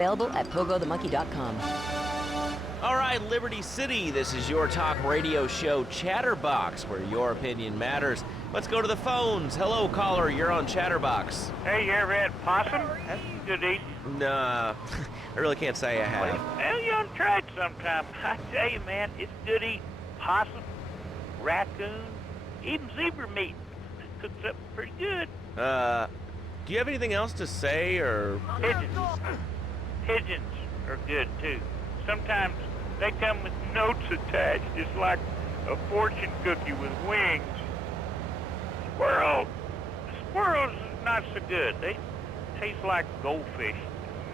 Available at pogothemonkey.com. All right, Liberty City, this is your talk radio show Chatterbox, where your opinion matters. Let's go to the phones. Hello, caller, you're on Chatterbox. Hey, you ever had possum? That's good eating. Nah, I really can't say I have. Well, you ought to try it sometime. I tell you, man, it's good eating. Possum, raccoon, even zebra meat. It cooks up pretty good. Do you have anything else to say, or? Pigeons. Pigeons are good, too. Sometimes they come with notes attached, just like a fortune cookie with wings. Squirrels are not so good. They taste like goldfish.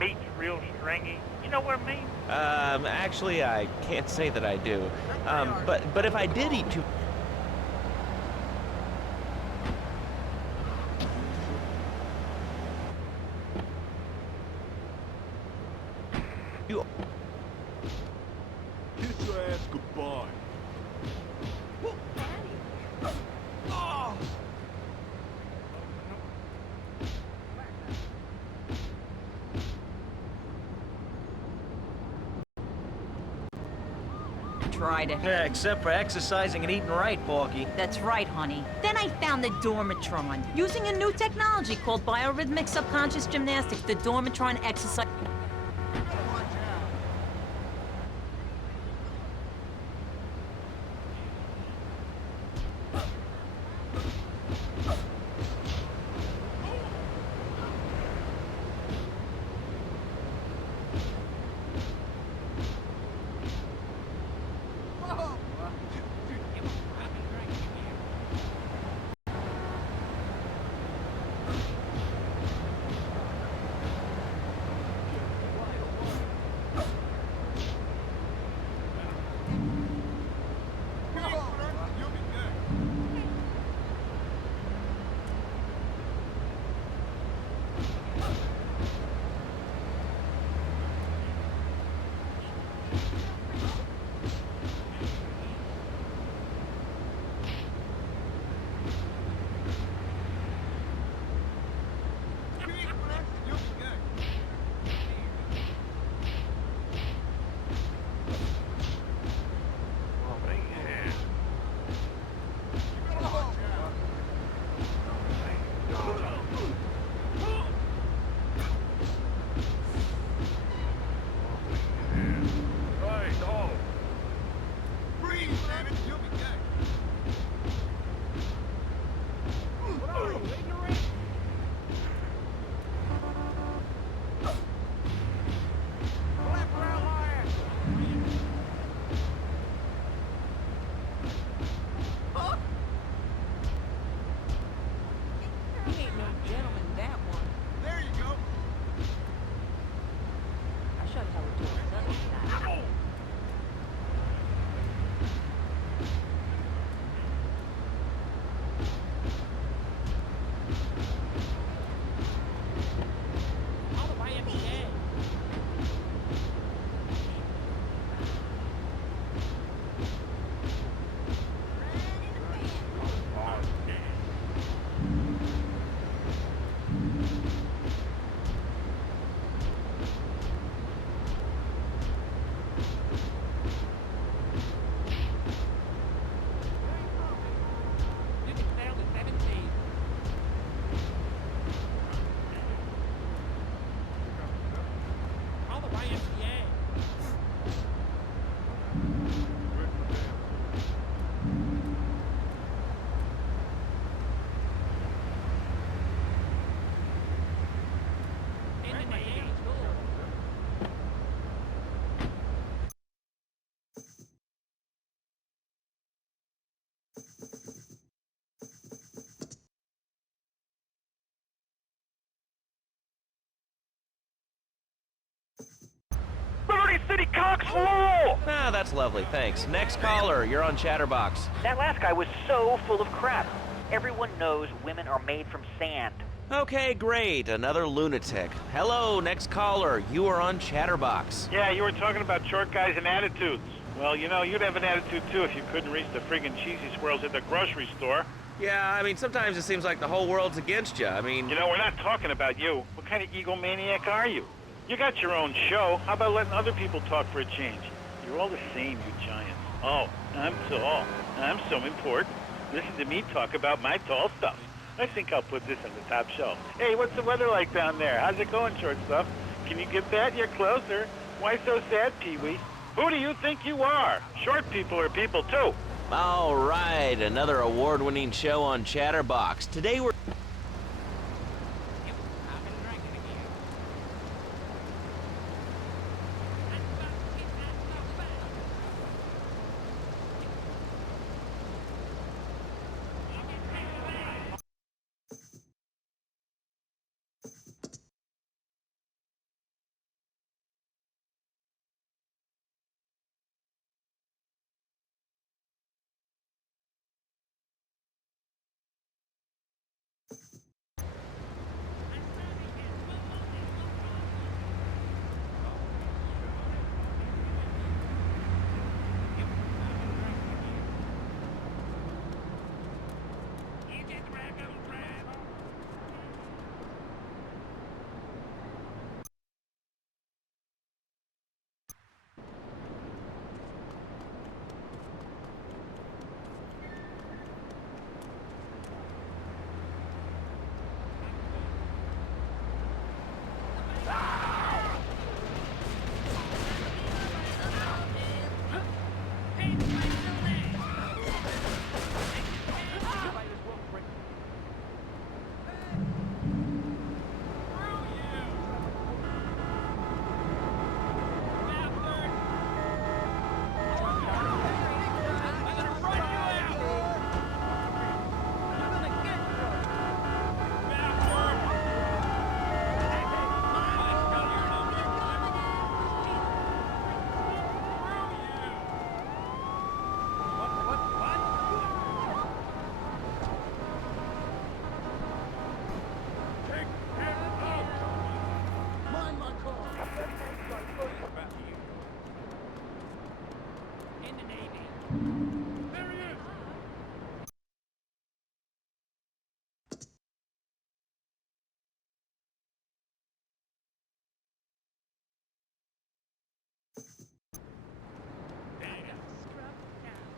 Meat's real stringy. You know what I mean? Actually, I can't say that I do. But if I did eat too... Kiss your ass goodbye. Tried it. Yeah, except for exercising and eating right, Porky. That's right, honey. Then I found the Dormatron. Using a new technology called biorhythmic subconscious gymnastics, the Dormatron exercise... Liberty City cocks law! Ah, that's lovely, thanks. Next caller, you're on Chatterbox. That last guy was so full of crap. Everyone knows women are made from sand. Okay, great. Another lunatic. Hello, next caller. You are on Chatterbox. Yeah, you were talking about short guys and attitudes. Well, you know, you'd have an attitude, too, if you couldn't reach the friggin' cheesy squirrels at the grocery store. Yeah, I mean, sometimes it seems like the whole world's against you. I mean... You know, we're not talking about you. What kind of egomaniac are you? You got your own show. How about letting other people talk for a change? You're all the same, you giants. Oh, I'm tall. I'm so important. Listen to me talk about my tall stuff. I think I'll put this on the top shelf. Hey, what's the weather like down there? How's it going, short stuff? Can you get that? You're closer. Why so sad, Pee-wee? Who do you think you are? Short people are people, too. All right, another award-winning show on Chatterbox. Today we're...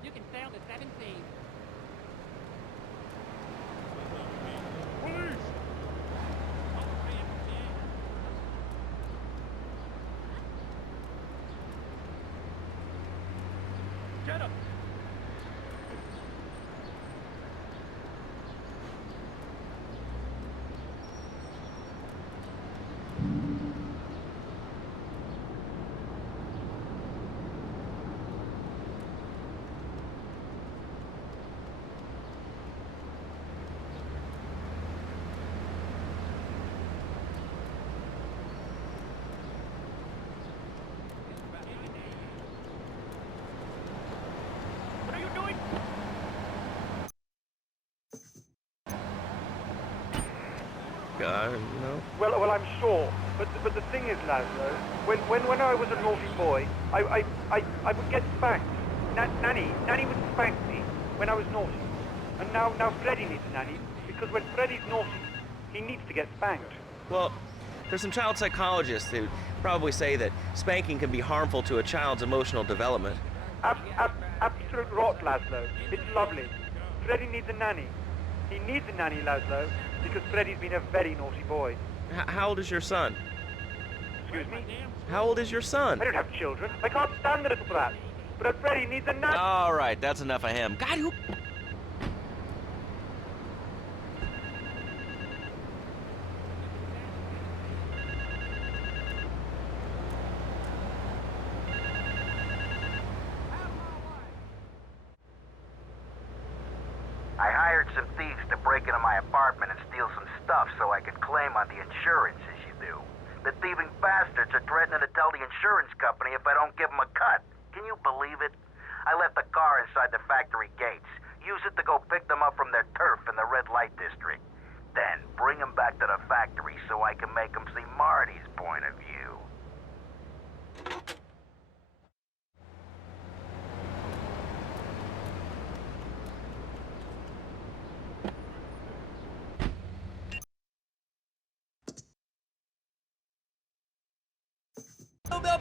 You can sail the 7 seas. Get him! What are you doing? no. Well, I'm sure. But the thing is, Laszlo, when I was a naughty boy, I would get spanked. Nanny would spank me when I was naughty. And now Freddy needs a nanny, because when Freddy's naughty, he needs to get spanked. Well, there's some child psychologists who probably say that spanking can be harmful to a child's emotional development. Absolute rot, Laszlo. It's lovely. Freddy needs a nanny. He needs a nanny, Laszlo, because Freddy's been a very naughty boy. How old is your son? Excuse me? How old is your son? I don't have children. I can't stand the little brat. But Freddy needs a nanny. All right, that's enough of him. God, who... I hired some thieves to break into my apartment and steal some stuff so I could claim on the insurance, as you do. The thieving bastards are threatening to tell the insurance company if I don't give them a cut. Can you believe it? I left the car inside the factory gates. Use it to go pick them up from their turf in the red light district. Then bring them back to the factory so I can make them see Marty's point of view.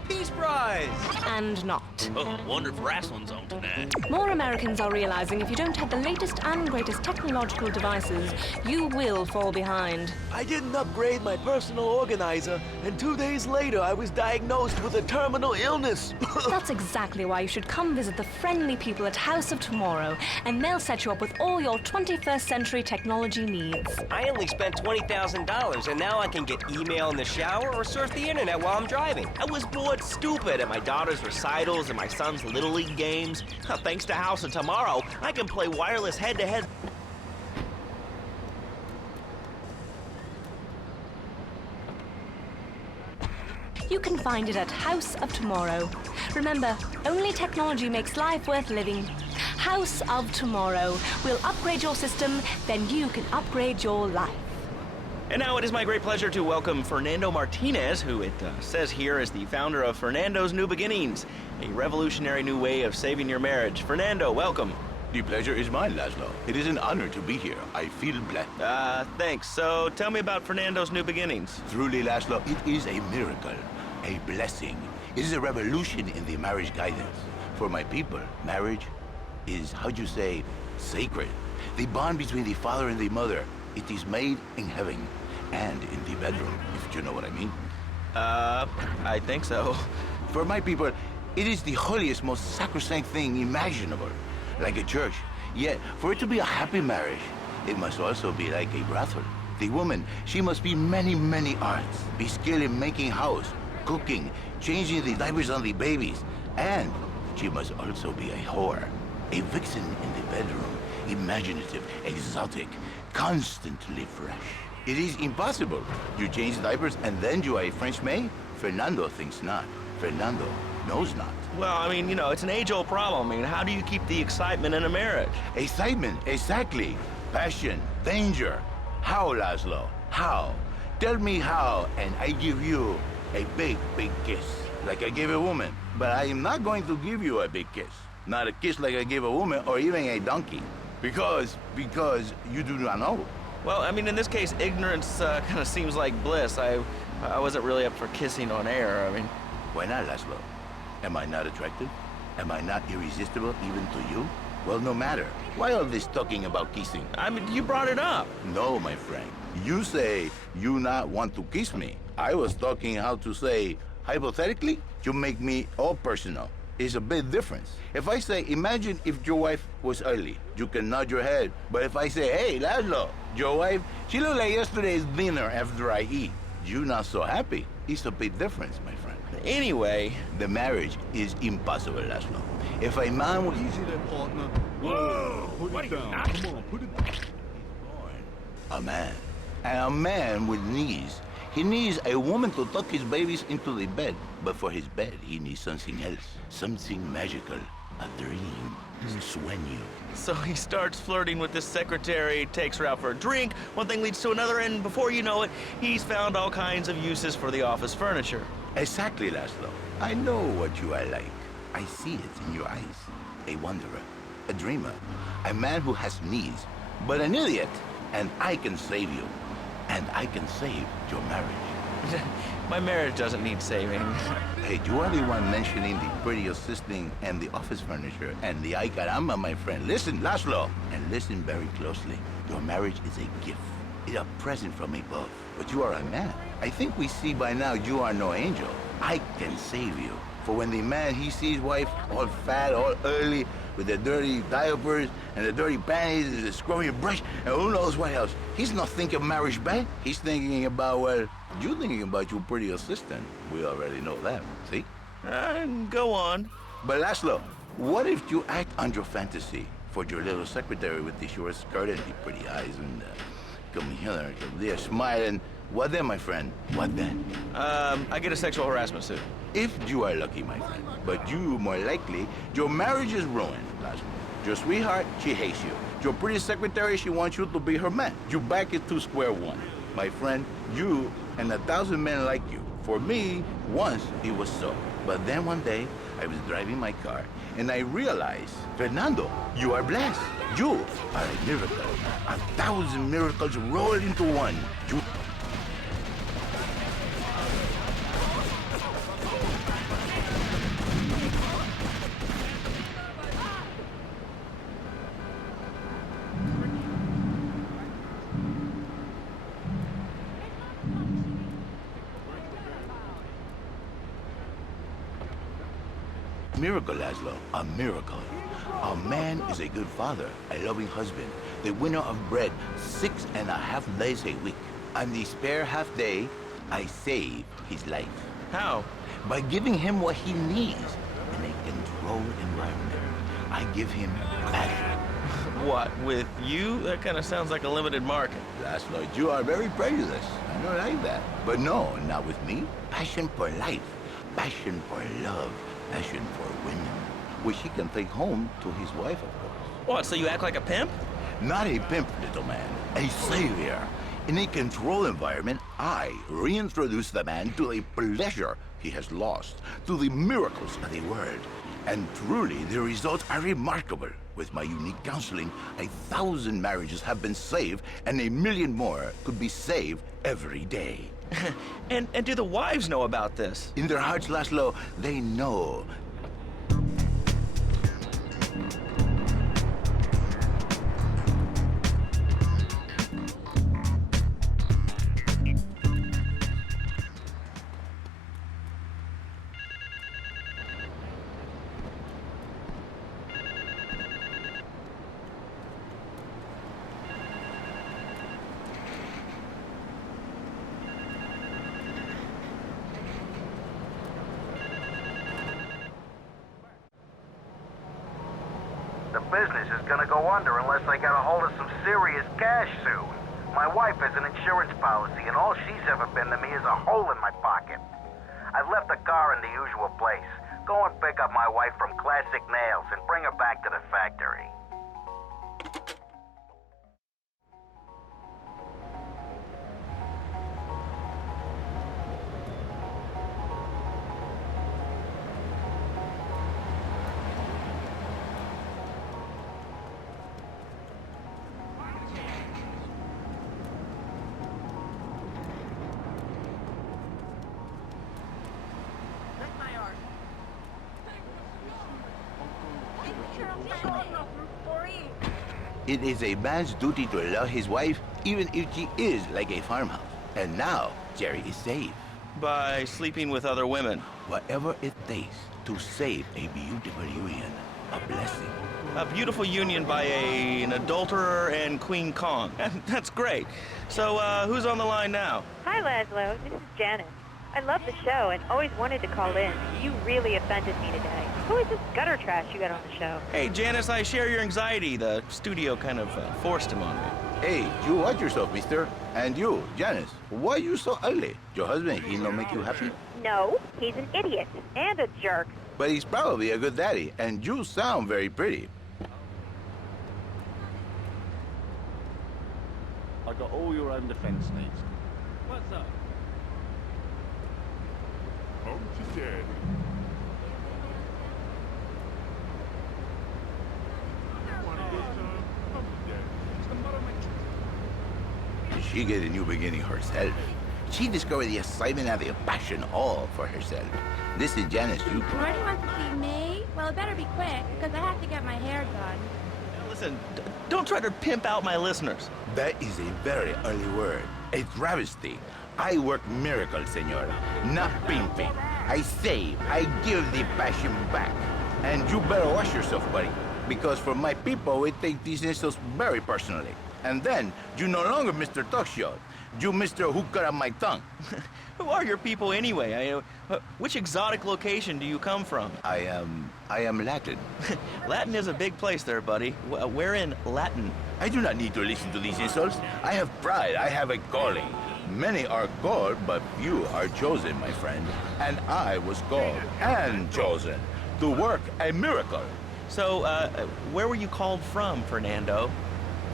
Peace Prize! And not. Oh, wonder if wrestling's on tonight. More Americans are realizing if you don't have the latest and greatest technological devices, you will fall behind. I didn't upgrade my personal organizer, and 2 days later I was diagnosed with a terminal illness. That's exactly why you should come visit the friendly people at House of Tomorrow, and they'll set you up with all your 21st century technology needs. I only spent $20,000, and now I can get email in the shower or surf the internet while I'm driving. I was bored stupid at my daughter's recitals and my son's Little League games. Thanks to House of Tomorrow, I can play wireless head-to-head. You can find it at House of Tomorrow. Remember, only technology makes life worth living. House of Tomorrow. We'll upgrade your system, then you can upgrade your life. And now it is my great pleasure to welcome Fernando Martinez, who it says here is the founder of Fernando's New Beginnings, a revolutionary new way of saving your marriage. Fernando, welcome. The pleasure is mine, Laszlo. It is an honor to be here. I feel blessed. Thanks. So tell me about Fernando's New Beginnings. Truly, Laszlo, it is a miracle, a blessing. It is a revolution in the marriage guidance. For my people, marriage is, how'd you say, sacred. The bond between the father and the mother, it is made in heaven and in the bedroom, if you know what I mean. I think so. For my people, it is the holiest, most sacrosanct thing imaginable, like a church. Yet, for it to be a happy marriage, it must also be like a brothel. The woman, she must be many, many arts, be skilled in making house, cooking, changing the diapers on the babies, and she must also be a whore, a vixen in the bedroom, imaginative, exotic, constantly fresh. It is impossible. You change diapers and then you are a French maid? Fernando thinks not. Fernando knows not. Well, I mean, you know, it's an age-old problem. I mean, how do you keep the excitement in a marriage? Excitement, exactly. Passion, danger. How, Laszlo? How? Tell me how, and I give you a big, big kiss, like I gave a woman. But I am not going to give you a big kiss. Not a kiss like I gave a woman or even a donkey. Because you do not know. Well, I mean, in this case, ignorance kind of seems like bliss. I wasn't really up for kissing on air. I mean... Why not, Laszlo? Am I not attractive? Am I not irresistible even to you? Well, no matter. Why all this talking about kissing? I mean, you brought it up. No, my friend. You say you not want to kiss me. I was talking how to say, hypothetically, you make me all personal. It's a big difference. If I say, imagine if your wife was early, you can nod your head. But if I say, hey, Laszlo, your wife, she looked like yesterday's dinner after I eat. You not so happy. It's a big difference, my friend. Anyway, the marriage is impossible, Laszlo. If a man would... Easy there, partner. Whoa! Put it down. Come on, put it down. A man. And a man with knees. He needs a woman to tuck his babies into the bed. But for his bed, he needs something else. Something magical. A dream. Sueño. So he starts flirting with this secretary, takes her out for a drink, one thing leads to another, and before you know it, he's found all kinds of uses for the office furniture. Exactly, Laszlo. I know what you are like. I see it in your eyes. A wanderer, a dreamer, a man who has needs, but an idiot. And I can save you. And I can save your marriage. My marriage doesn't need saving. Hey, you are the one mentioning the pretty assisting and the office furniture and the ay caramba, my friend. Listen, Laszlo, and listen very closely. Your marriage is a gift. It's a present from above. But you are a man. I think we see by now you are no angel. I can save you. For when the man, he sees wife all fat, all early, with the dirty diapers and the dirty panties and the scrubby brush and who knows what else. He's not thinking marriage bad. He's thinking about, well, you thinking about your pretty assistant. We already know that, see? Go on. But Laszlo, what if you act on your fantasy for your little secretary with the short skirt and the pretty eyes and come here, come there, smiling? What then, my friend? What then? I get a sexual harassment suit. If you are lucky, my friend. But you, more likely, your marriage is ruined, Laszlo. Your sweetheart, she hates you. Your pretty secretary, she wants you to be her man. You back it to square one. My friend, you and 1,000 men like you. For me, once it was so. But then one day, I was driving my car, and I realized, Fernando, you are blessed. You are a miracle. 1,000 miracles rolled into one. You Miracle, Laszlo, a miracle. A man is a good father, a loving husband, the winner of bread 6.5 days a week. On the spare half day, I save his life. How? By giving him what he needs in a controlled environment. I give him passion. What, with you? That kind of sounds like a limited market. Laszlo, you are very prejudiced. I don't like that. But no, not with me. Passion for life. Passion for love. Passion for women. Which he can take home to his wife, of course. What, so you act like a pimp? Not a pimp, little man. A savior. In a controlled environment, I reintroduce the man to the pleasure he has lost, to the miracles of the world. And truly, the results are remarkable. With my unique counseling, 1,000 marriages have been saved, and 1 million more could be saved every day. And do the wives know about this? In their hearts, Laszlo, they know. The business is gonna go under unless I get a hold of some serious cash soon. My wife has an insurance policy, and all she's ever been to me is a hole in my pocket. I've left the car in the usual place. Go and pick up my wife from Classic Nails and bring her back to the factory. It is a man's duty to love his wife, even if she is like a farmhouse. And now, Jerry is safe. By sleeping with other women. Whatever it takes to save a beautiful union. A blessing. A beautiful union by an adulterer and Queen Kong. That's great. So, who's on the line now? Hi, Laszlo. This is Janice. I love the show and always wanted to call in. You really offended me today. Who is this gutter trash you got on the show? Hey, Janice, I share your anxiety. The studio kind of forced him on me. Hey, you watch yourself, mister. And you, Janice, why are you so ugly? Your husband, he don't make you happy? No, he's an idiot and a jerk. But he's probably a good daddy, and you sound very pretty. I got all your own defense needs. What's up? Home to daddy. Did she get a new beginning herself? She discovered the excitement and the passion all for herself. This is Janice, you... Marty wants to see me? Well, it better be quick, because I have to get my hair done. Listen, don't try to pimp out my listeners. That is a very early word. A travesty. I work miracles, senora. Not pimping. I save. I give the passion back. And you better watch yourself, buddy. Because for my people, we take these insults very personally. And then, you no longer Mr. Talkshow. You Mr. Who Cut Out My Tongue. Who are your people anyway? Which exotic location do you come from? I am Latin. Latin is a big place there, buddy. Where in Latin? I do not need to listen to these insults. I have pride. I have a calling. Many are called, but few are chosen, my friend. And I was called and chosen to work a miracle. So, where were you called from, Fernando?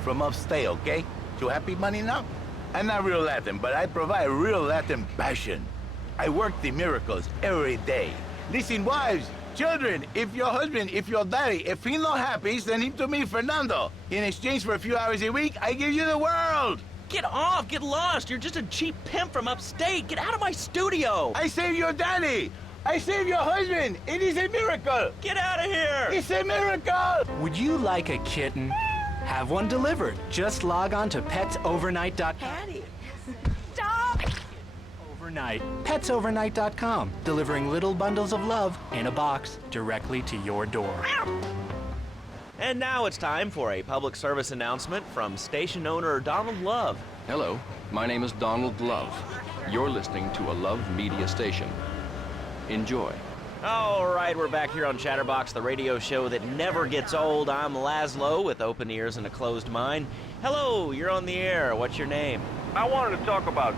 From upstate, okay? You happy money now? I'm not real Latin, but I provide real Latin passion. I work the miracles every day. Listen, wives, children, if your husband, if your daddy, if he's not happy, send him to me, Fernando. In exchange for a few hours a week, I give you the world. Get off! Get lost! You're just a cheap pimp from upstate! Get out of my studio! I save your daddy! I save your husband! It is a miracle! Get out of here! It's a miracle! Would you like a kitten? Have one delivered. Just log on to petsovernight.com. Patty! Stop! Overnight. PetsOvernight.com, delivering little bundles of love in a box directly to your door. And now it's time for a public service announcement from station owner Donald Love. Hello, my name is Donald Love. You're listening to a Love Media station. Enjoy. All right, we're back here on Chatterbox, the radio show that never gets old. I'm Laszlo with open ears and a closed mind. Hello, you're on the air. What's your name? I wanted to talk about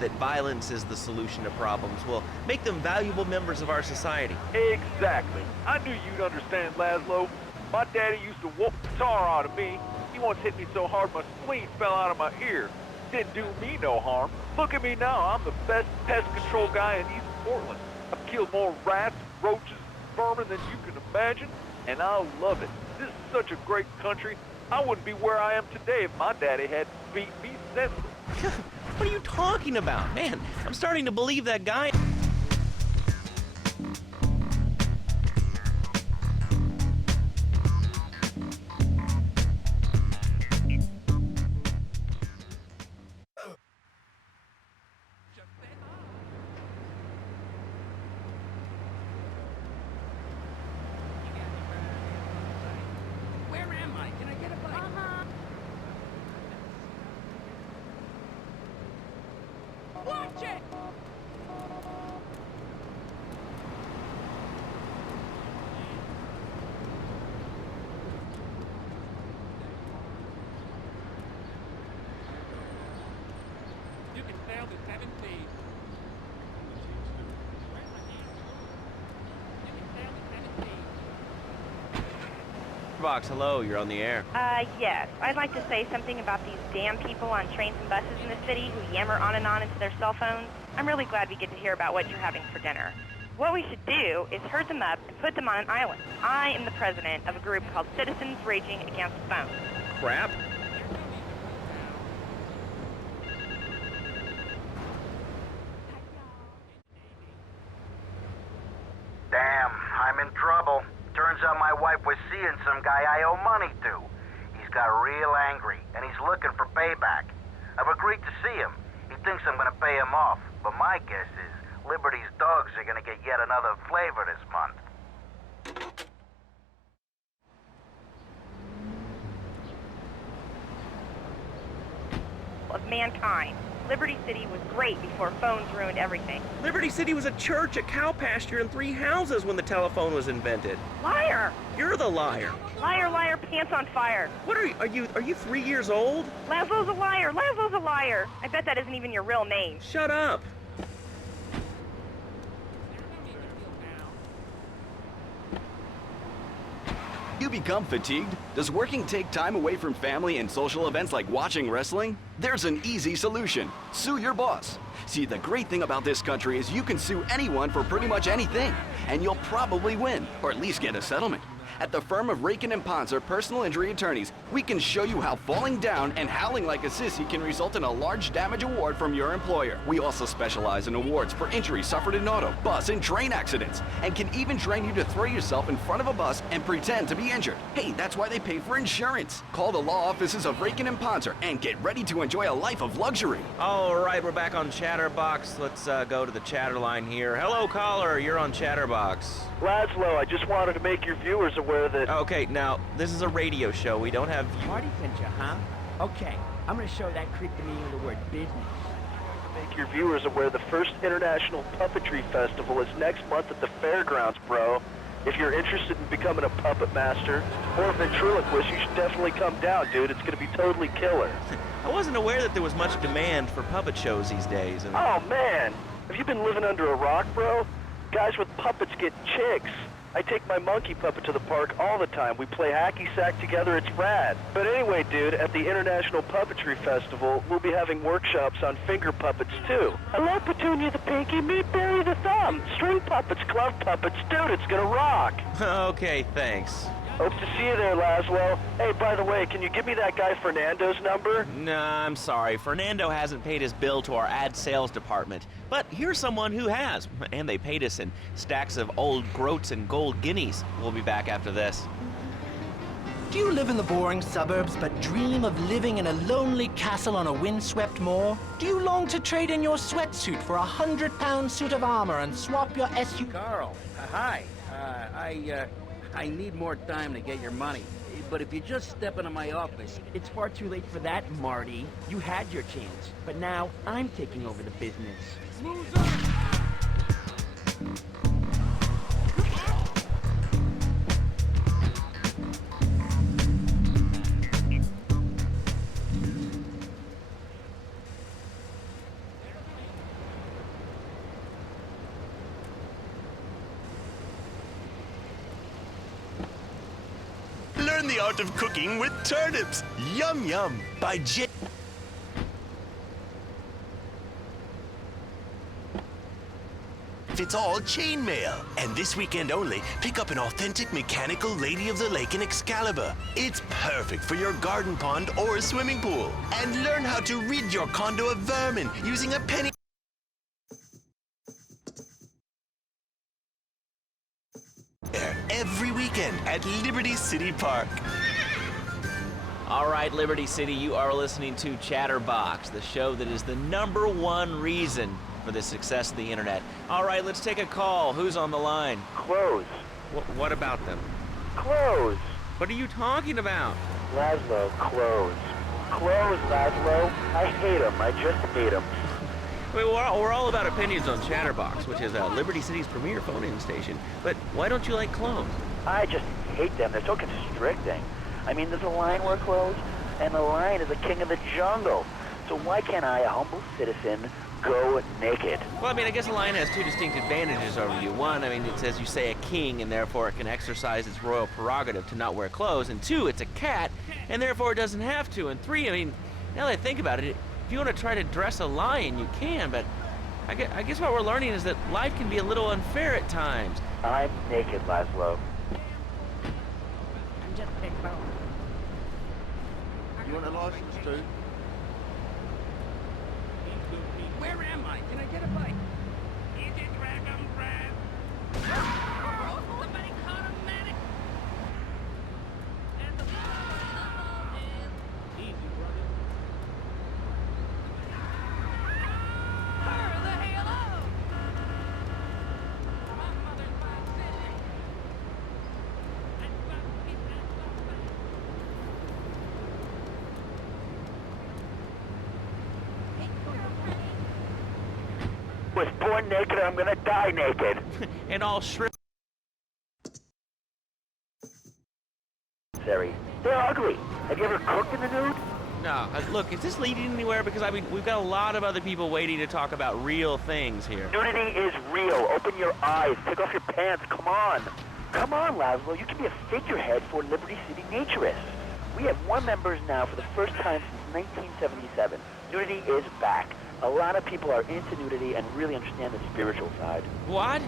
that violence is the solution to problems. Will make them valuable members of our society. Exactly. I knew you'd understand, Laszlo. My daddy used to whoop the tar out of me. He once hit me so hard my spleen fell out of my ear. Didn't do me no harm. Look at me now. I'm the best pest control guy in East Portland. I've killed more rats, roaches, vermin than you can imagine, and I love it. This is such a great country. I wouldn't be where I am today if my daddy had beat me senseless. What are you talking about? Man, I'm starting to believe that guy. Where am I? Can I get a bite? Watch it! You can sail the 7 seas. You can sail the 7 seas. Box, hello, you're on the air. Yes. I'd like to say something about these damn people on trains and buses in the city who yammer on and on into their cell phones. I'm really glad we get to hear about what you're having for dinner. What we should do is herd them up and put them on an island. I am the president of a group called Citizens Raging Against Phones. Crap. Damn, I'm in trouble. Turns out my wife was seeing some guy I owe money to. He's got real angry, and he's looking for payback. I've agreed to see him. He thinks I'm gonna pay him off, but my guess is Liberty's dogs are gonna get yet another flavor this month. Of mankind. Liberty City was great before phones ruined everything. Liberty City was a church, a cow pasture, and 3 houses when the telephone was invented. Liar! You're the liar. Liar, liar, pants on fire. What are you 3 years old? Laszlo's a liar. Laszlo's a liar. I bet that isn't even your real name. Shut up. You become fatigued? Does working take time away from family and social events like watching wrestling? There's an easy solution. Sue your boss. See, the great thing about this country is you can sue anyone for pretty much anything, and you'll probably win, or at least get a settlement. At the firm of Rakin & Ponzer Personal Injury Attorneys, we can show you how falling down and howling like a sissy can result in a large damage award from your employer. We also specialize in awards for injuries suffered in auto, bus, and train accidents, and can even train you to throw yourself in front of a bus and pretend to be injured. Hey, that's why they pay for insurance. Call the law offices of Rakin & Ponzer and get ready to enjoy a life of luxury. All right, we're back on Chatterbox. Let's go to the chatter line here. Hello, caller. You're on Chatterbox. Laszlo, I just wanted to make your viewers aware that... Okay, now, this is a radio show. We don't have... Party sent you, huh? Okay, I'm gonna show that creep the meaning of the word business. Make your viewers aware the first International Puppetry Festival is next month at the fairgrounds, bro. If you're interested in becoming a puppet master or a ventriloquist, you should definitely come down, dude. It's gonna be totally killer. I wasn't aware that there was much demand for puppet shows these days. And... Oh, man! Have you been living under a rock, bro? Guys with puppets get chicks. I take my monkey puppet to the park all the time. We play hacky sack together. It's rad. But anyway, dude, at the International Puppetry Festival, we'll be having workshops on finger puppets, too. Hello, Petunia the Pinky. Meet Barry the Thumb. String puppets, glove puppets. Dude, it's gonna rock. Okay, thanks. Hope to see you there, Laszlo. Hey, by the way, can you give me that guy Fernando's number? Nah, I'm sorry. Fernando hasn't paid his bill to our ad sales department. But here's someone who has, and they paid us in stacks of old groats and gold guineas. We'll be back after this. Do you live in the boring suburbs but dream of living in a lonely castle on a windswept moor? Do you long to trade in your sweatsuit for a 100-pound suit of armor and swap your SUV? Carl, hi. I need more time to get your money. But if you just step into my office, it's far too late for that, Marty. You had your chance, but now I'm taking over the business. Learn the art of cooking with turnips. Yum Yum by J. Fits all chainmail. And this weekend only, pick up an authentic mechanical Lady of the Lake in Excalibur. It's perfect for your garden pond or swimming pool. And learn how to rid your condo of vermin using a penny. Every weekend at Liberty City Park. All right, Liberty City, you are listening to Chatterbox, the show that is the #1 reason for the success of the internet. All right, let's take a call. Who's on the line? Clothes. What about them? Clothes. What are you talking about? Laszlo, clothes. Clothes, Laszlo. I hate them. I just hate them. We're all about opinions on Chatterbox, which is Liberty City's premier phone-in station. But why don't you like clones? I just hate them. They're so constricting. I mean, there's a lion wear clothes, and the lion is the king of the jungle. So why can't I, a humble citizen, go naked? Well, I mean, I guess a lion has two distinct advantages over you. One, I mean, it's, as you say, a king, and therefore it can exercise its royal prerogative to not wear clothes. And two, it's a cat, and therefore it doesn't have to. And three, I mean, now that I think about it, if you want to try to dress a lion, you can, but I guess what we're learning is that life can be a little unfair at times. I'm naked, Laszlo. I'm just big bone. You want a license too? Where am I? Can I get a bite? Easy, Dragon Breath. Somebody caught a medic. And the easy, brother. Fire the hell up! My mother's my sister. Was born naked, I'm gonna die naked. And all shrimp. They're ugly. Have you ever cooked in the nude? No, look, is this leading anywhere? Because, I mean, we've got a lot of other people waiting to talk about real things here. Nudity is real. Open your eyes. Take off your pants. Come on. Come on, Laszlo. You can be a figurehead for Liberty City Naturists. We have more members now for the first time since 1977. Nudity is back. A lot of people are into nudity and really understand the spiritual side. What?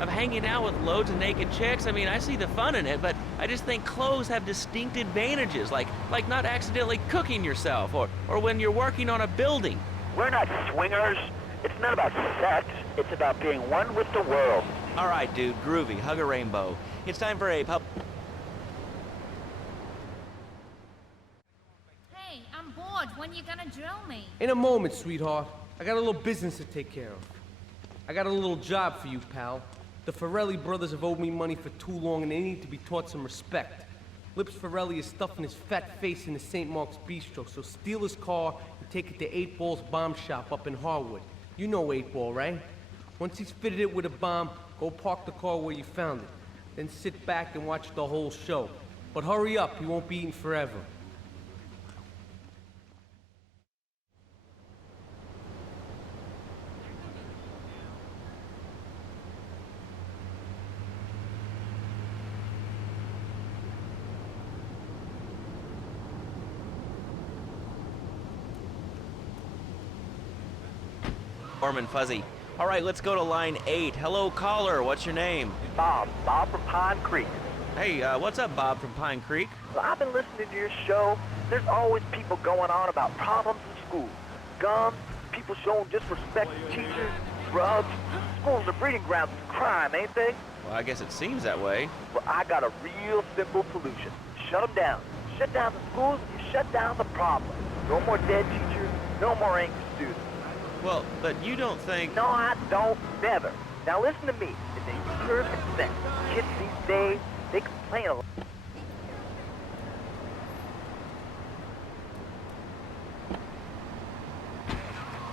Of hanging out with loads of naked chicks? I mean, I see the fun in it, but I just think clothes have distinct advantages, like not accidentally cooking yourself, or when you're working on a building. We're not swingers. It's not about sex. It's about being one with the world. All right, dude, groovy. Hug a rainbow. It's time for a pub... Hey, I'm bored. When you gonna drill me? In a moment, sweetheart. I got a little business to take care of. I got a little job for you, pal. The Farelli brothers have owed me money for too long, and they need to be taught some respect. Lips Farelli is stuffing his fat face in the St. Mark's Bistro, so steal his car and take it to 8 Ball's bomb shop up in Harwood. You know 8 Ball, right? Once he's fitted it with a bomb, go park the car where you found it. Then sit back and watch the whole show. But hurry up, he won't be eating forever. Warm and fuzzy. All right, let's go to line 8. Hello, caller. What's your name? Bob from Pond Creek. Hey, what's up, Bob from Pine Creek? Well, I've been listening to your show. There's always people going on about problems in school. Guns, people showing disrespect to teachers, drugs. Schools are breeding grounds for crime, ain't they? Well, I guess it seems that way. Well, I got a real simple solution. Shut them down. Shut down the schools, and you shut down the problem. No more dead teachers, no more angry students. Well, but you don't think... No, I don't. Never. Now listen to me. If they deserve consent, kids these days, they complain a lot.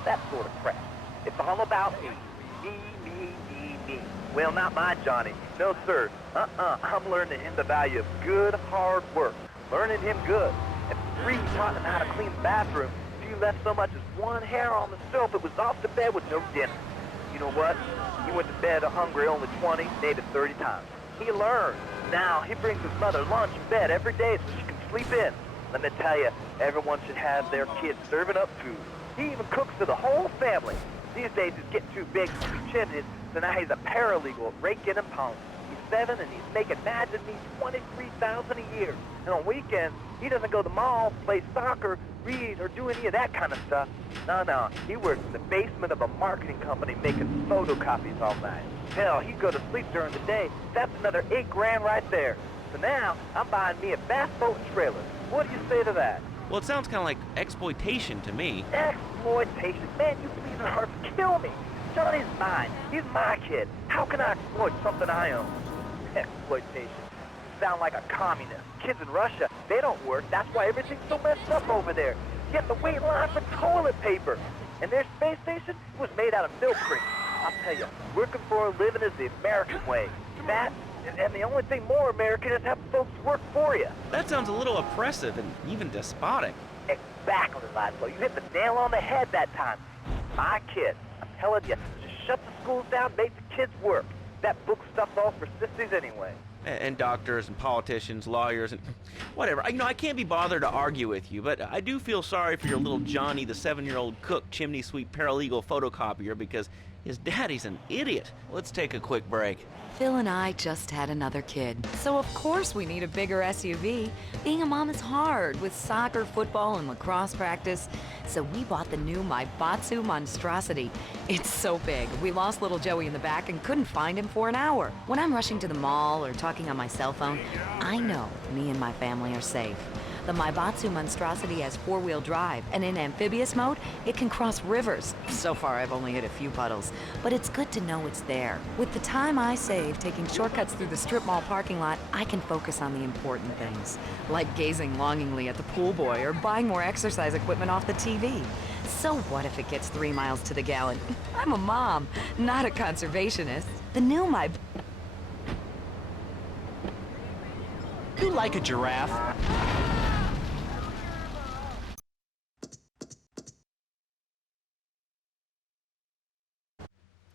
That sort of crap. It's all about me. Me. Well, not my Johnny. No, sir. I'm learning him the value of good, hard work. Learning him good. And 3, taught him how to clean the bathroom. If you left so much as one hair on the soap, it was off to bed with no dinner. You know what? He went to bed hungry only 20, maybe 30 times. He learned. Now, he brings his mother lunch in bed every day so she can sleep in. Let me tell you, everyone should have their kids serving up food. He even cooks for the whole family. These days, he's getting too big to be chimneys, so now he's a paralegal at Rake-In and Pound. He's 7, and he's making imagine me $23,000 a year. And on weekends, he doesn't go to the mall, play soccer, read, or do any of that kind of stuff. No. He works in the basement of a marketing company making photocopies all night. Hell, he'd go to sleep during the day. That's another $8,000 right there. So now, I'm buying me a bass boat and trailer. What do you say to that? Well, it sounds kind of like exploitation to me. Exploitation? Man, you please are hard to kill me. Johnny's mine. He's my kid. How can I exploit something I own? Exploitation. You sound like a communist. Kids in Russia, they don't work. That's why everything's so messed up over there. You have to wait in line for toilet paper. And their space station was made out of milk crates. I'll tell you, working for a living is the American way. That, and the only thing more American is have folks work for you. That sounds a little oppressive and even despotic. Exactly, Laszlo. You hit the nail on the head that time. My kid, I'm telling you, just shut the schools down, make the kids work. That book stuff's all for sissies anyway. And doctors and politicians, lawyers, and whatever. I can't be bothered to argue with you, but I do feel sorry for your little Johnny, the 7-year-old cook, chimney sweep, paralegal photocopier, because his daddy's an idiot. Let's take a quick break. Phil and I just had another kid, so of course we need a bigger SUV. Being a mom is hard with soccer, football, and lacrosse practice, so we bought the new Maibatsu Monstrosity. It's so big, we lost little Joey in the back and couldn't find him for an hour. When I'm rushing to the mall or talking on my cell phone, I know me and my family are safe. The Maibatsu Monstrosity has 4-wheel drive, and in amphibious mode, it can cross rivers. So far, I've only hit a few puddles, but it's good to know it's there. With the time I save taking shortcuts through the strip mall parking lot, I can focus on the important things, like gazing longingly at the pool boy or buying more exercise equipment off the TV. So what if it gets 3 miles to the gallon? I'm a mom, not a conservationist. The new You like a giraffe?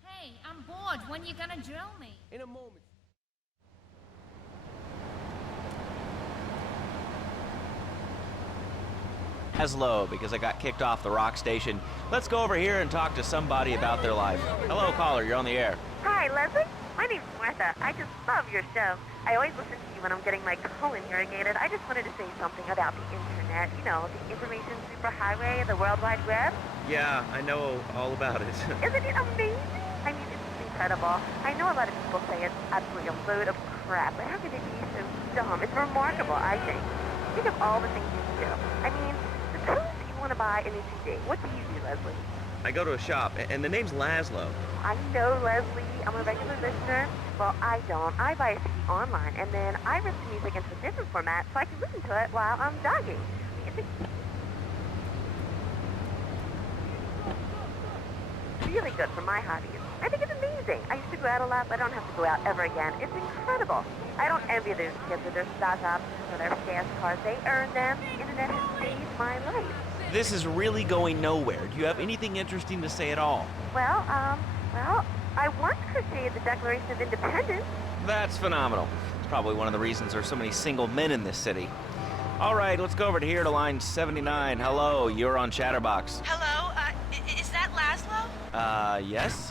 Hey, I'm bored. When you gonna drill me? In a moment. Laszlo, because I got kicked off the rock station. Let's go over here and talk to somebody about their life. Hello, caller, you're on the air. Hi, Leslie. My name's Martha. I just love your show. I always listen to you when I'm getting my colon irrigated. I just wanted to say something about the internet. You know, the information superhighway and the World Wide Web. Yeah, I know all about it. Isn't it amazing? I mean, it's incredible. I know a lot of people say it's absolutely a load of crap, but how could it be so dumb? It's remarkable, I think. Think of all the things you can do. I mean, suppose you want to buy a new CD. What do you do, Leslie? I go to a shop, and the name's Laszlo. I know, Leslie. I'm a regular listener. Well, I don't. I buy a CD online, and then I rip the music into a different format so I can listen to it while I'm jogging. It's really good for my hobbies. I think it's amazing. I used to go out a lot, but I don't have to go out ever again. It's incredible. I don't envy those kids with their stock options or their fast cars. They earn them. The internet has saved my life. This is really going nowhere. Do you have anything interesting to say at all? Well, I once crocheted the Declaration of Independence. That's phenomenal. It's probably one of the reasons there's so many single men in this city. All right, let's go over to here to line 79. Hello, you're on Chatterbox. Hello, is that Laszlo? Yes?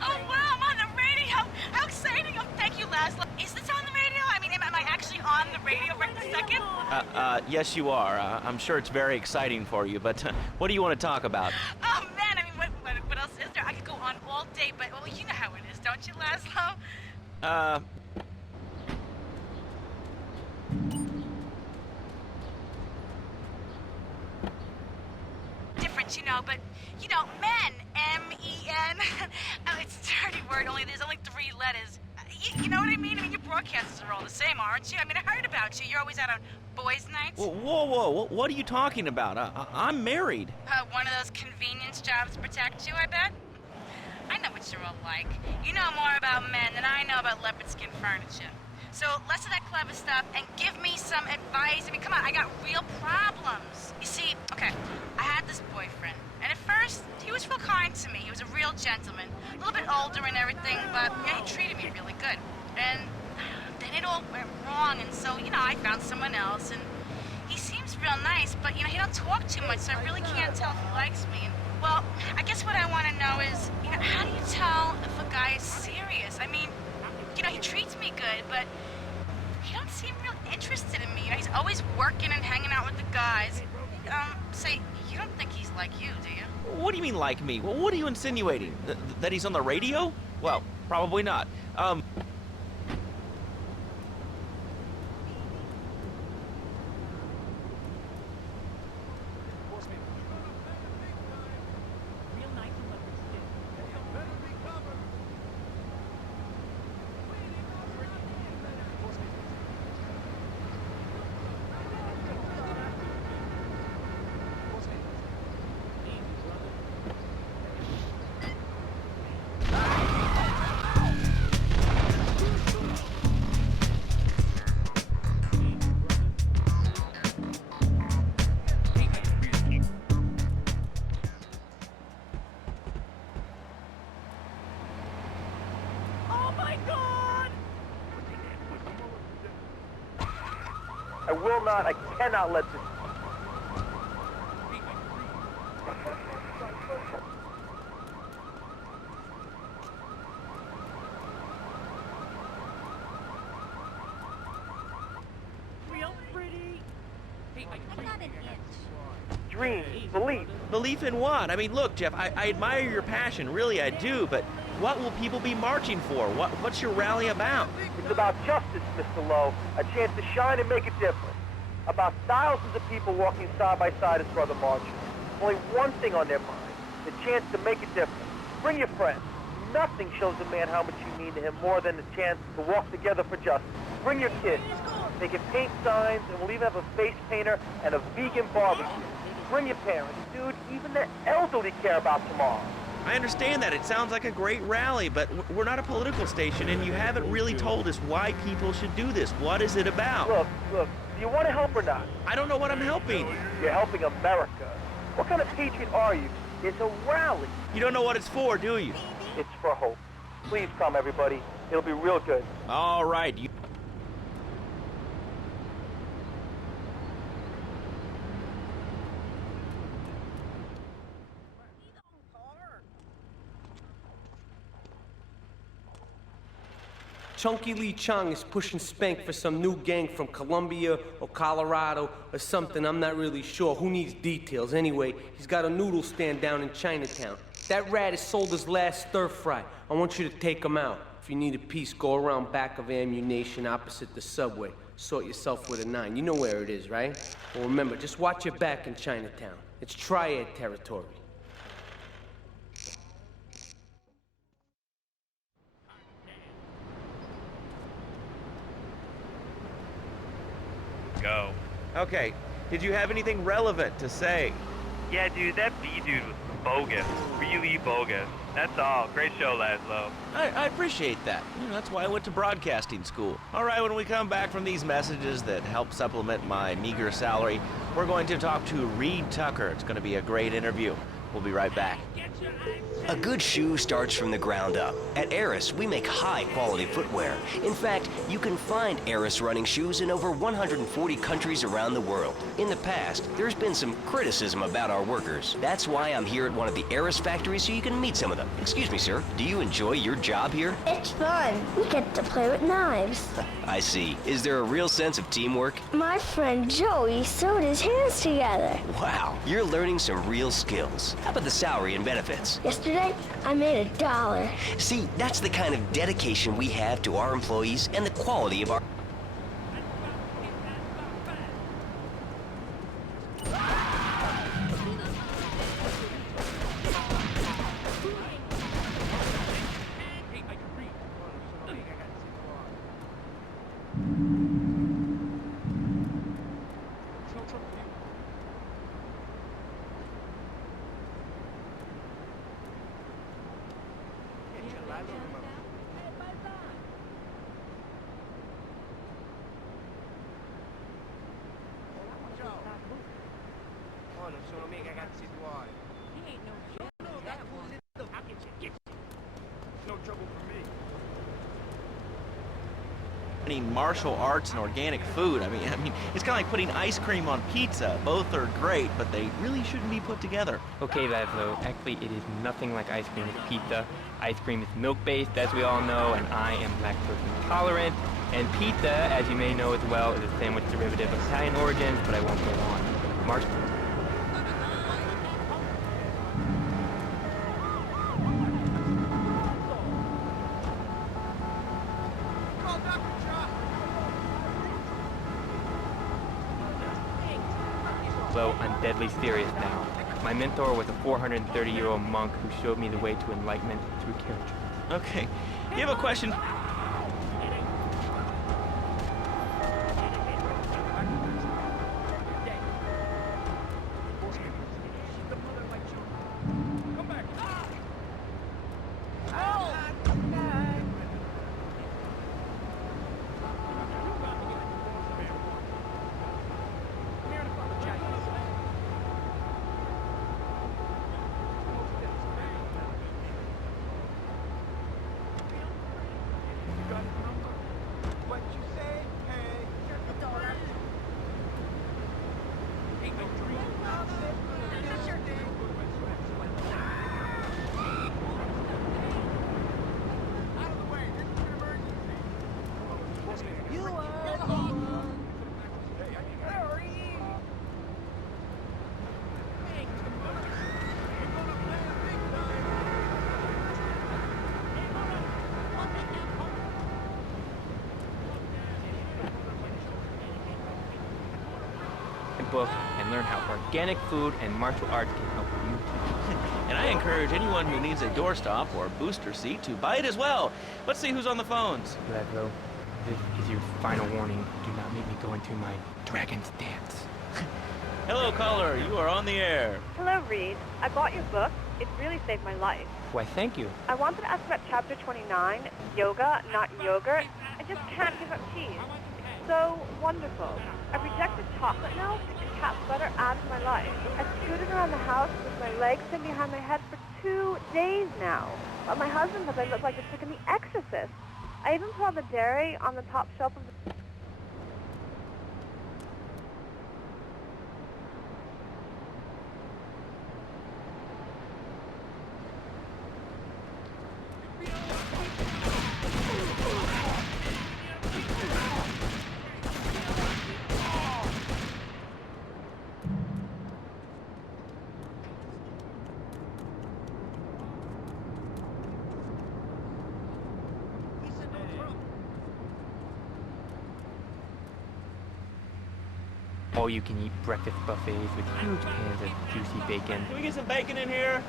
Oh, wow, I'm on the radio. How exciting. Oh, thank you, Laszlo. Is this on the radio? I mean, am I Yes, you are. I'm sure it's very exciting for you, but what do you want to talk about? Oh, man, I mean, what else is there? I could go on all day, but, well, you know how it is, don't you, Laszlo? Different, you know, but, you know, men, M-E-N. Oh, it's a dirty word, there's only 3 letters. You know what I mean? I mean, your broadcasters are all the same, aren't you? I mean, I heard about you. You're always out on boys' nights. Whoa, what are you talking about? I'm married. One of those convenience jobs protect you, I bet? I know what you're all like. You know more about men than I know about leopard skin furniture. So less of that clever stuff and give me some advice. I mean, come on, I got real problems. You see, okay, I had this boyfriend, and at first, he was real kind to me. He was a real gentleman, a little bit older and everything, but yeah, he treated me really good. And then it all went wrong, and so, you know, I found someone else, and he seems real nice, but, you know, he don't talk too much, so I really can't tell if he likes me. And, well, I guess what I want to know is, you know, how do you tell if a guy is serious? I mean, you know, he treats me good, but he don't seem real interested in me. You know, he's always working and hanging out with the guys. Say, you don't think he's like you, do you? What do you mean like me? Well, what are you insinuating? That he's on the radio? Well, probably not. I will not, I cannot let this... Real pretty. I'm not an inch. Dreams, belief. Belief in what? I mean, look, Jeff, I admire your passion, really I do, but what will people be marching for? What's your rally about? It's about justice, Mr. Lowe. A chance to shine and make a difference. About thousands of people walking side by side as brother marchers. Only one thing on their mind, the chance to make a difference. Bring your friends. Nothing shows a man how much you mean to him more than the chance to walk together for justice. Bring your kids. They can paint signs, and we'll even have a face painter and a vegan barbecue. Bring your parents. Dude, even the elderly care about tomorrow. I understand that. It sounds like a great rally, but we're not a political station, and you haven't really told us why people should do this. What is it about? Look, do you want to help or not? I don't know what I'm helping. You're helping America. What kind of patriot are you? It's a rally. You don't know what it's for, do you? It's for hope. Please come, everybody. It'll be real good. All right. Chunky Lee Chong is pushing Spank for some new gang from Colombia or Colorado or something. I'm not really sure. Who needs details? Anyway, he's got a noodle stand down in Chinatown. That rat has sold his last stir-fry. I want you to take him out. If you need a piece, go around back of Ammunition opposite the subway. Sort yourself with a 9. You know where it is, right? Well, remember, just watch your back in Chinatown. It's triad territory. Go. Okay, did you have anything relevant to say? Yeah, dude, that B-dude was bogus. Really bogus. That's all. Great show, Laszlo. I appreciate that. That's why I went to broadcasting school. All right, when we come back from these messages that help supplement my meager salary, we're going to talk to Reed Tucker. It's going to be a great interview. We'll be right back. A good shoe starts from the ground up. At Eris, we make high-quality footwear. In fact, you can find Eris running shoes in over 140 countries around the world. In the past, there's been some criticism about our workers. That's why I'm here at one of the Eris factories so you can meet some of them. Excuse me, sir. Do you enjoy your job here? It's fun. We get to play with knives. I see. Is there a real sense of teamwork? My friend Joey sewed his hands together. Wow, you're learning some real skills. How about the salary and benefits? Yesterday, I made $1. See, that's the kind of dedication we have to our employees and the quality of our... Martial arts and organic food. I mean, it's kind of like putting ice cream on pizza. Both are great, but they really shouldn't be put together. Okay, Laszlo, actually it is nothing like ice cream with pizza. Ice cream is milk-based, as we all know, and I am lactose intolerant. And pizza, as you may know as well, is a sandwich derivative of Italian origins, but I won't go on. Martial... So I'm deadly serious now. My mentor was a 430-year-old monk who showed me the way to enlightenment through character. Okay. You have a question? Book and learn how organic food and martial arts can help you too. And I encourage anyone who needs a doorstop or booster seat to buy it as well. Let's see who's on the phones. Laszlo, this is your final warning. Do not make me go into my dragon's dance. Hello, caller. You are on the air. Hello, Reed. I bought your book. It really saved my life. Why, thank you. I wanted to ask about chapter 29, yoga, not yogurt. I just can't give up cheese. It's so wonderful. I rejected chocolate milk and cat butter out of my life. I've scooted around the house with my legs pinned behind my head for 2 days now. But my husband says I look like the chick in The Exorcist. I even saw the dairy on the top shelf of the... All-you-can-eat breakfast buffets with huge pans of juicy bacon. Can we get some bacon in here?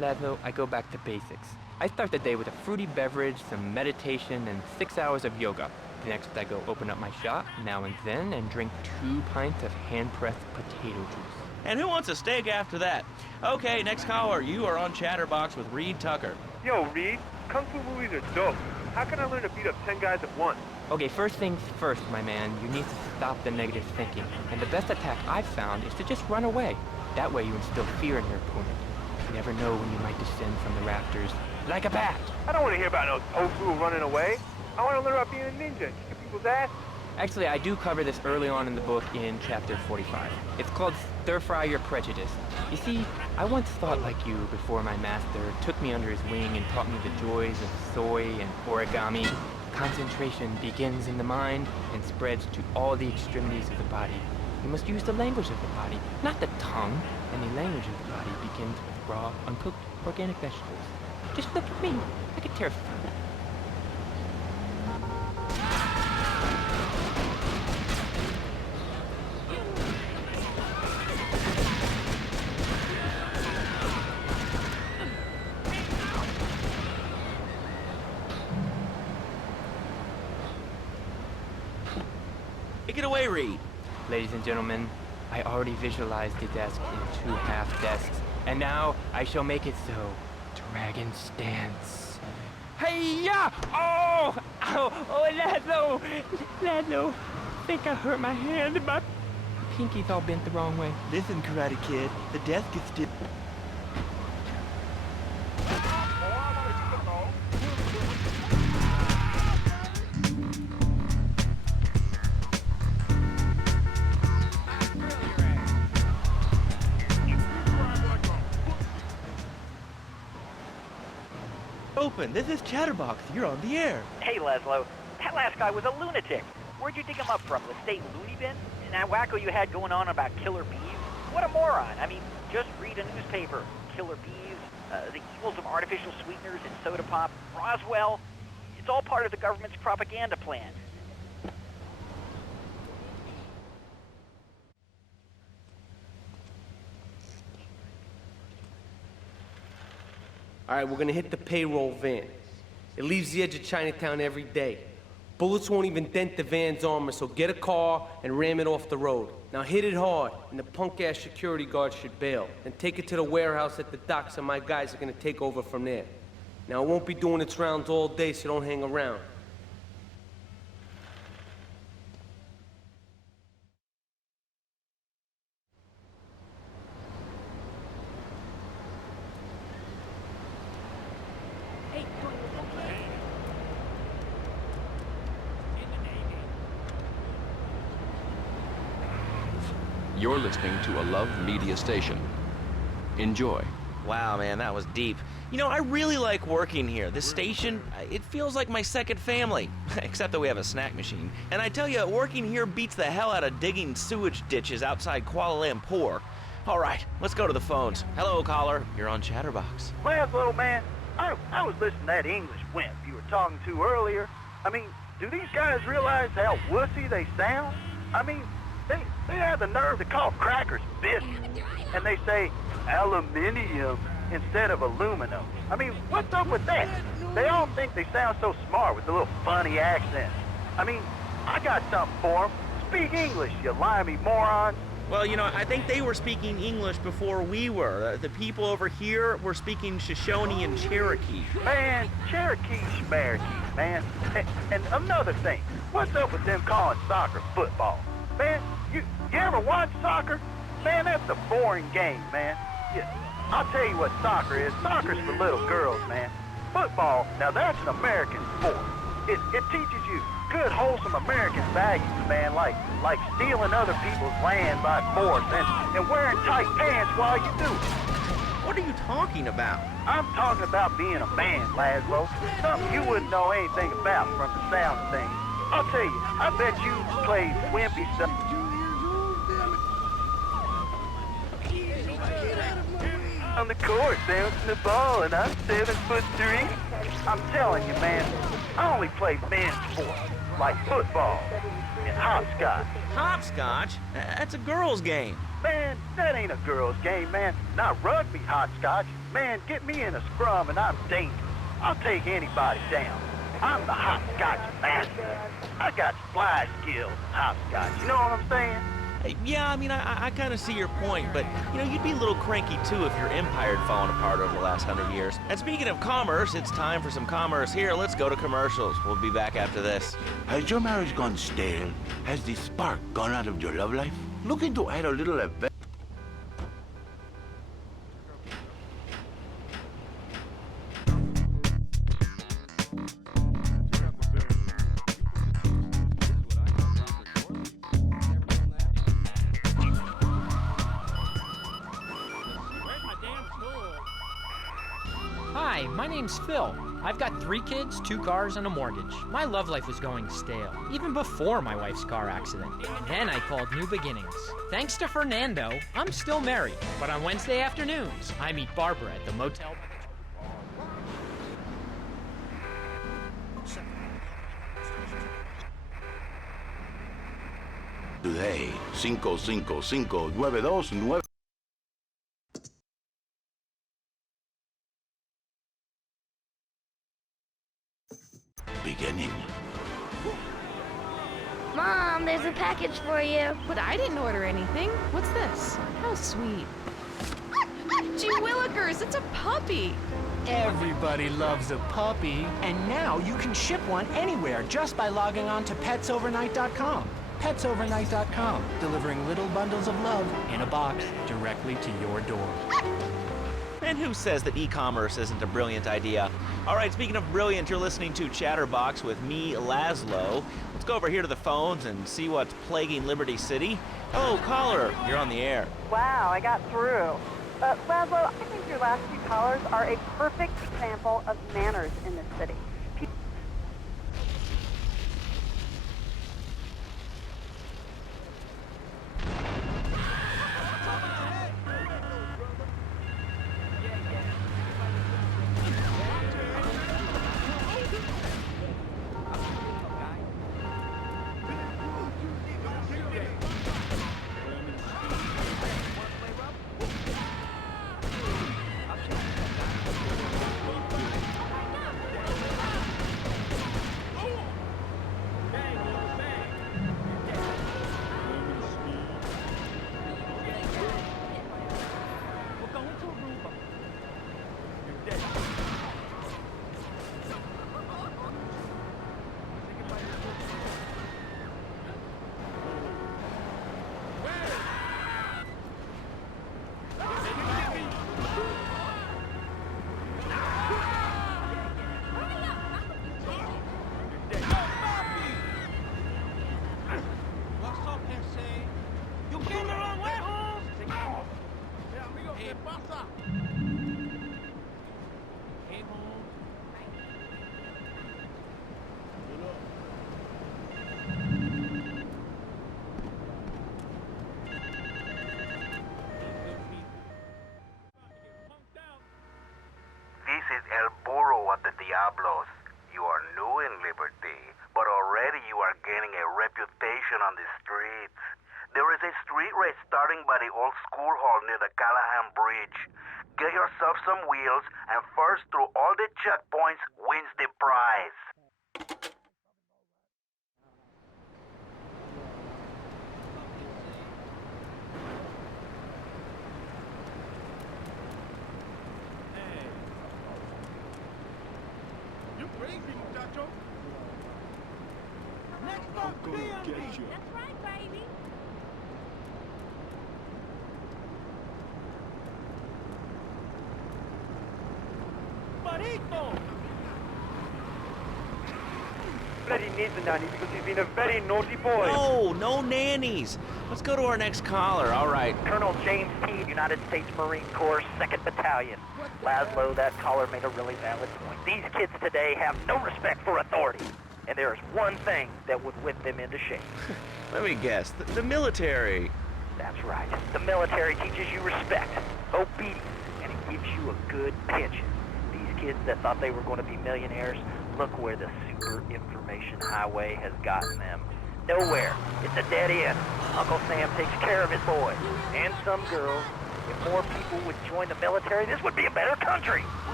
Laszlo, I go back to basics. I start the day with a fruity beverage, some meditation, and 6 hours of yoga. Next, I go open up my shop now and then and drink 2 pints of hand-pressed potato juice. And who wants a steak after that? Okay, next caller. You are on Chatterbox with Reed Tucker. Yo, Reed, Kung Fu movies are dope. How can I learn to beat up 10 guys at once? Okay, first things first, my man. You need to stop the negative thinking. And the best attack I've found is to just run away. That way you instill fear in your opponent. You never know when you might descend from the rafters like a bat. I don't want to hear about no tofu running away. I want to learn about being a ninja. Kick people's ass. Actually, I do cover this early on in the book in chapter 45. It's called Stir Fry Your Prejudice. You see, I once thought like you before my master took me under his wing and taught me the joys of soy and origami. Concentration begins in the mind and spreads to all the extremities of the body. You must use the language of the body, not the tongue. And the language of the body begins with raw, uncooked, organic vegetables. Just look at me, like a terrifier. Take it away, Reed. Ladies and gentlemen, I already visualized the desk in 2 half desks, and now I shall make it so. Dragon stance. Hey-ya! Oh! Ow! Oh, Laszlo! Laszlo! I think I hurt my hand and my pinky's all bent the wrong way. Listen, Karate Kid, the desk is still... Open. This is Chatterbox. You're on the air. Hey, Laszlo. That last guy was a lunatic. Where'd you dig him up from? The state loony bin? And that wacko you had going on about killer bees? What a moron. I mean, just read a newspaper. Killer bees, the evils of artificial sweeteners in soda pop, Roswell. It's all part of the government's propaganda plan. All right, we're gonna hit the payroll van. It leaves the edge of Chinatown every day. Bullets won't even dent the van's armor, so get a car and ram it off the road. Now hit it hard, and the punk-ass security guard should bail. Then take it to the warehouse at the docks, and my guys are gonna take over from there. Now, it won't be doing its rounds all day, so don't hang around. You're listening to a Love Media station. Enjoy. Wow, man, that was deep. You know, I really like working here. This station, it feels like my second family, except that we have a snack machine. And I tell you, working here beats the hell out of digging sewage ditches outside Kuala Lumpur. All right, let's go to the phones. Hello, caller. You're on Chatterbox. Laszlo, man, I was listening to that English wimp you were talking to earlier. I mean, do these guys realize how wussy they sound? I mean, they have the nerve to call crackers biscuits, and they say aluminium instead of aluminum. I mean, what's up with that? They all think they sound so smart with a little funny accent. I mean, I got something for them. Speak English, you limey moron. Well, you know, I think they were speaking English before we were. The people over here were speaking Shoshone and Cherokee. Man, Cherokee schmarokee, man. And another thing, what's up with them calling soccer football? Man, you ever watch soccer? Man, that's a boring game, man. Yeah, I'll tell you what soccer is. Soccer's for little girls, man. Football, now that's an American sport. It teaches you good, wholesome American values, man, like stealing other people's land by force and wearing tight pants while you do it. What are you talking about? I'm talking about being a man, Laszlo. Something you wouldn't know anything about from the sound of things. I'll tell you, I bet you played wimpy stuff. On the court, bouncing the ball, and I'm 7'3". I'm telling you, man, I only play men's sports, like football and hopscotch. Hopscotch? That's a girl's game. Man, that ain't a girl's game, man. Not rugby hopscotch. Man, get me in a scrum and I'm dangerous. I'll take anybody down. I'm the hopscotch master. I got fly skills in hopscotch. You know what I'm saying? Yeah, I mean, I kind of see your point, but, you know, you'd be a little cranky, too, if your empire had fallen apart over the last 100 years. And speaking of commerce, it's time for some commerce here. Let's go to commercials. We'll be back after this. Has your marriage gone stale? Has the spark gone out of your love life? Looking to add a little adventure? name's Phil. I've got 3 kids, 2 cars, and a mortgage. My love life was going stale, even before my wife's car accident. Then I called New Beginnings. Thanks to Fernando, I'm still married. But on Wednesday afternoons, I meet Barbara at the motel. Today, 5559229. Beginning. Mom, there's a package for you. But I didn't order anything. What's this? How sweet. Gee willikers, it's a puppy. Everybody loves a puppy. And now you can ship one anywhere just by logging on to petsovernight.com. Petsovernight.com, delivering little bundles of love in a box directly to your door. And who says that e-commerce isn't a brilliant idea? All right, speaking of brilliant, you're listening to Chatterbox with me, Laszlo. Let's go over here to the phones and see what's plaguing Liberty City. Oh, caller, you're on the air. Wow, I got through. Laszlo, I think your last 2 callers are a perfect example of manners in this city. You are new in Liberty, but already you are gaining a reputation on the streets. There is a street race starting by the old school hall near the Callahan Bridge. Get yourself some wheels, and first through all the checkpoints wins the prize. I'm gonna get you. That's right, baby. Marito! Freddy needs a nanny because he's been a very naughty boy. No, no nannies. Let's go to our next caller. All right. Colonel James T., United States Marine Corps, 2nd Battalion. Laszlo, that caller made a really valid point. These kids today have no respect for authority. And there is one thing that would whip them into shape. Let me guess. The military. That's right. The military teaches you respect, obedience, and it gives you a good pension. These kids that thought they were going to be millionaires, look where the super information highway has gotten them. Nowhere. It's a dead end. Uncle Sam takes care of his boys. And some girls. If more people would join the military, this would be a better country.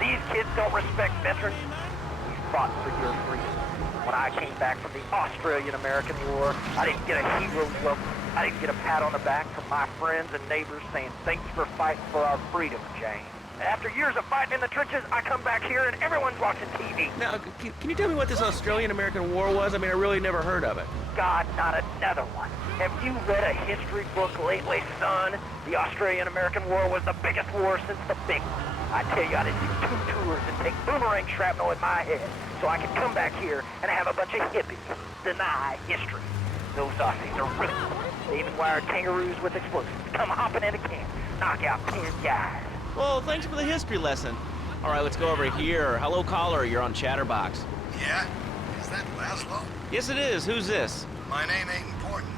These kids don't respect veterans. We fought for your freedom. When I came back from the Australian-American War, I didn't get a hero's welcome. I didn't get a pat on the back from my friends and neighbors saying, "Thanks for fighting for our freedom, Jane." After years of fighting in the trenches, I come back here and everyone's watching TV. Now, can you tell me what this Australian-American War was? I mean, I really never heard of it. God, not another one. Have you read a history book lately, son? The Australian-American War was the biggest war since the big one. I tell you, I did do 2 tours and take boomerang shrapnel in my head so I could come back here and have a bunch of hippies deny history. Those Aussies are ruthless. They even wired kangaroos with explosives to come hopping into camp, knock out 10 guys. Well, thanks for the history lesson. All right, let's go over here. Hello, caller. You're on Chatterbox. Yeah? Is that Laszlo? Yes, it is. Who's this? My name ain't important.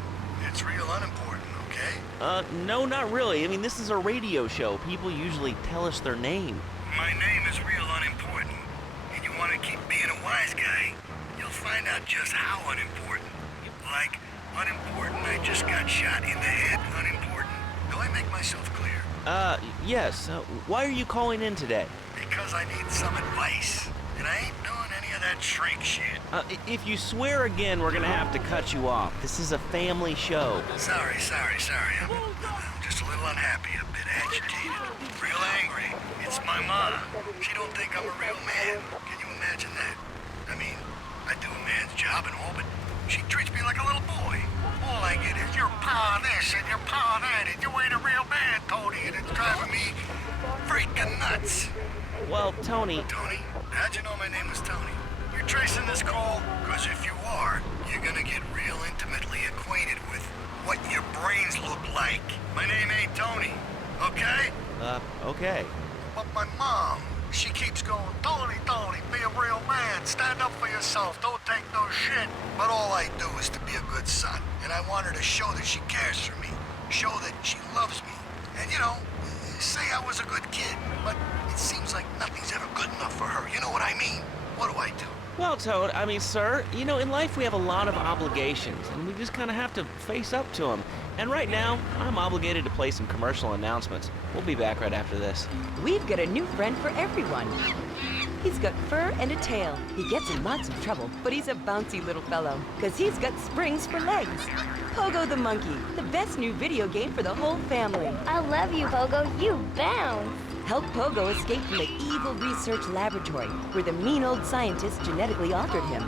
It's real unimportant, okay? No, not really. I mean, this is a radio show. People usually tell us their name. My name is real unimportant. And you want to keep being a wise guy, you'll find out just how unimportant. Like, unimportant, I just got shot in the head, unimportant. Do I make myself clear? Yes. Why are you calling in today? Because I need some advice. And I ain't doing any of that shrink shit. If you swear again, we're gonna have to cut you off. This is a family show. Sorry. I'm just a little unhappy, a bit agitated, real angry. It's my ma. She don't think I'm a real man. Can you imagine that? I mean, I do a man's job and all, but she treats me like a little boy. All I get is your pa this and your pa that, and you ain't a real man, Tony, and it's driving me freaking nuts. Well, Tony... Tony? How'd you know my name was Tony? You're tracing this call? Because if you are, you're gonna get real intimately acquainted with what your brains look like. My name ain't Tony, okay? Okay. But my mom, she keeps going, Tony, be a real man. Stand up for yourself. Don't take no shit. But all I do is to be a good son. And I want her to show that she cares for me. Show that she loves me. And, you know, say I was a good kid. But it seems like nothing's ever good enough for her. You know what I mean? What do I do? Well, Toad, I mean, sir, you know, in life we have a lot of obligations, and we just kind of have to face up to them. And right now, I'm obligated to play some commercial announcements. We'll be back right after this. We've got a new friend for everyone. He's got fur and a tail. He gets in lots of trouble, but he's a bouncy little fellow, because he's got springs for legs. Pogo the Monkey, the best new video game for the whole family. I love you, Pogo. You bounce. Help Pogo escape from the evil research laboratory where the mean old scientist genetically altered him.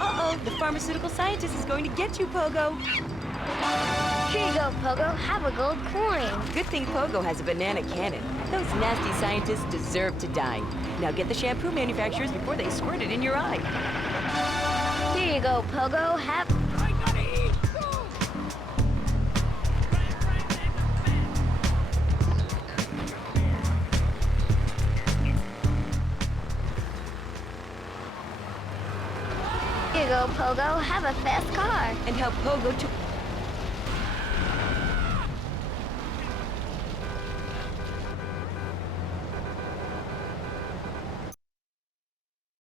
Uh-oh, the pharmaceutical scientist is going to get you, Pogo. Here you go, Pogo. Have a gold coin. Good thing Pogo has a banana cannon. Those nasty scientists deserve to die. Now get the shampoo manufacturers before they squirt it in your eye. Here you go, Pogo. Have... Here you go, Pogo. Have a fast car. And help Pogo to...